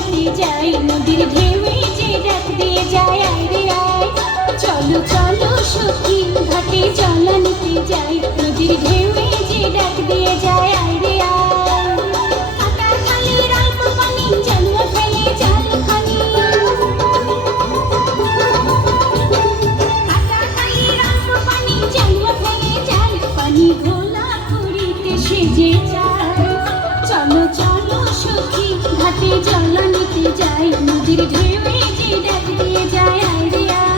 নিতে যাই, নদীর ঢেউয়ে যে ডাক দিয়ে যায় আয় রে আয়। চলো চলো সখী ঘাটে জল নিতে যাই, নদীর ঢেউয়ে যে ডাক দিয়ে যায় আয় রে আয়। কাটা খালের অল্প পানি জালুয়া ফেলে জাল খানি, কাটা খালের অল্প পানি জালুয়া ফেলে জাল পানি ঘোলা করিতে সেজে যায়। চলো চলো সখী ঘাটে জল নিতে যাই, নদীর ঢেউয়ে যে ডাক দিয়ে যায় আয় রে আয়।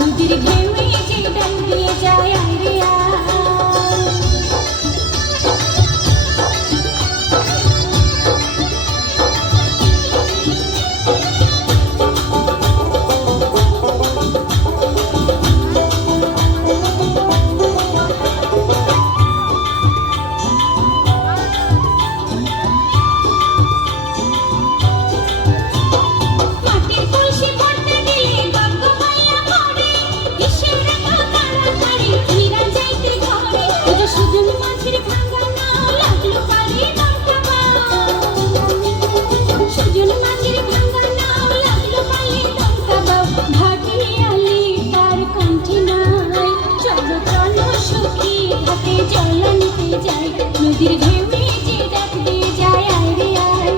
নদীর ঢেউয়ে যে ডাক দিয়ে যায় আয় রে আয়। নদীর ঢেউয়ে যে ডাক দিয়ে যায় আয় রে আয়।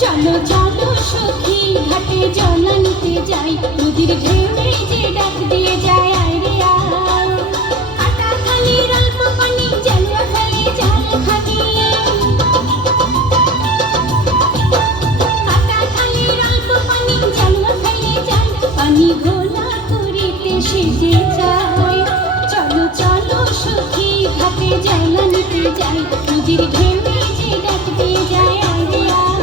চলো চলো সখী ঘাটে জল নিতে যাই, নদীর ঢেউয়ে যে ডাক দিয়ে যায় আয় রে আয়। কাটা খালের অল্প পানি জালুয়া ফেলে জাল খানি, কাটা খালের অল্প পানি জালুয়া ফেলে জাল পানি ঘোলা করিতে সেজে যায়। চলো চলো সখী ঘাটে জল নিতে যাই, নদীর ঢেউয়ে যে ডাক দিয়ে যায় আয় রে আয়।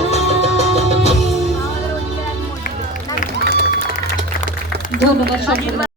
ধন্যবাদ।